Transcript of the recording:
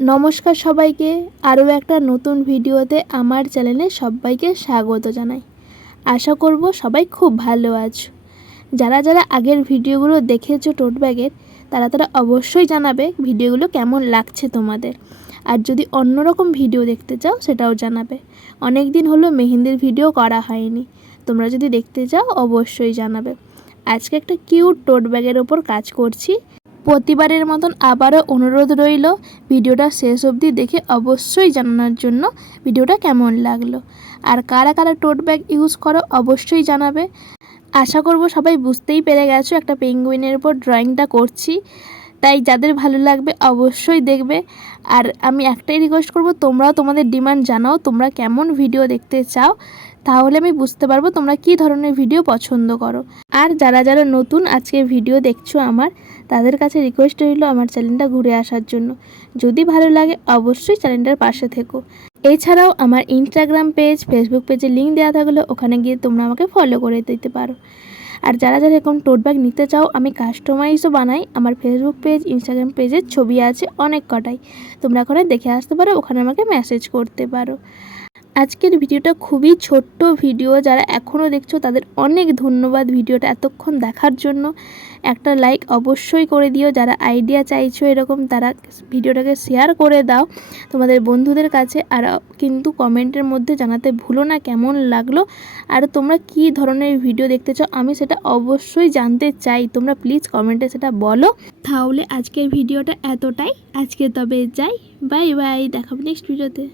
নমস্কার সবাইকে। আরও একটা নতুন ভিডিওতে আমার চ্যানেলে সবাইকে স্বাগত জানাই। আশা করব সবাই খুব ভালো আছো। যারা যারা আগের ভিডিওগুলো দেখেছ টোট ব্যাগের, তারা তারা অবশ্যই জানাবে ভিডিওগুলো কেমন লাগছে তোমাদের। আর যদি অন্যরকম ভিডিও দেখতে চাও, সেটাও জানাবে। অনেক দিন হলো মেহেন্দির ভিডিও করা হয়নি। তোমরা যদি দেখতে চাও, অবশ্যই জানাবে। আজকে একটা কিউট টোট ব্যাগের ওপর কাজ করছি। প্রতিবারের মতন আবারও অনুরোধ রইল ভিডিওটা শেষ অবধি দেখে অবশ্যই জানানোর জন্য ভিডিওটা কেমন লাগল। আর কারা কারা টোট ব্যাগ ইউজ করো অবশ্যই জানাবে। আশা করব সবাই বুঝতেই পেরে গেছো, একটা পেঙ্গুইনের উপর ড্রয়িংটা করছি। তাই যাদের ভালো লাগবে অবশ্যই দেখবে। আর আমি একটাই রিকোয়েস্ট করব, তোমরাও তোমাদের ডিমান্ড জানাও, তোমরা কেমন ভিডিও দেখতে চাও, তাহলে আমি বুঝতে পারব তোমরা কী ধরনের ভিডিও পছন্দ করো। আর যারা যারা নতুন আজকে ভিডিও দেখছ আমার, তাদের কাছে রিকোয়েস্ট রইল আমার চ্যানেলটা ঘুরে আসার জন্য। যদি ভালো লাগে অবশ্যই চ্যানেলটার পাশে থেকো। এছাড়াও আমার ইনস্টাগ্রাম পেজ ফেসবুক পেজে লিঙ্ক দেওয়া থাকলে, ওখানে গিয়ে তোমরা আমাকে ফলো করে দিতে পারো। আর যারা যারা এরকম টোট ব্যাগ নিতে চাও, আমি কাস্টমাইজও বানাই। আমার ফেসবুক পেজ ইনস্টাগ্রাম পেজের ছবি আছে অনেক কটাই। তোমরা ওখানে দেখে আসতে পারো, ওখানে আমাকে মেসেজ করতে পারো। আজকের ভিডিওটা খুবই ছোট্ট ভিডিও, যারা এখনও দেখছ তাদের অনেক ধন্যবাদ ভিডিওটা এতক্ষণ দেখার জন্য। একটা লাইক অবশ্যই করে দিও, যারা আইডিয়া চাইছো এরকম তারা ভিডিওটাকে শেয়ার করে দাও তোমাদের বন্ধুদের কাছে। আর কিন্তু কমেন্টের মধ্যে জানাতে ভুলো না কেমন লাগল। আর তোমরা কি ধরনের ভিডিও দেখতে চাও আমি সেটা অবশ্যই জানতে চাই। তোমরা প্লিজ কমেন্টে সেটা বলো। তাহলে আজকের ভিডিওটা এতটাই। আজকে তবে যাই। বাই বাই দেখাবো নেক্সট ভিডিওতে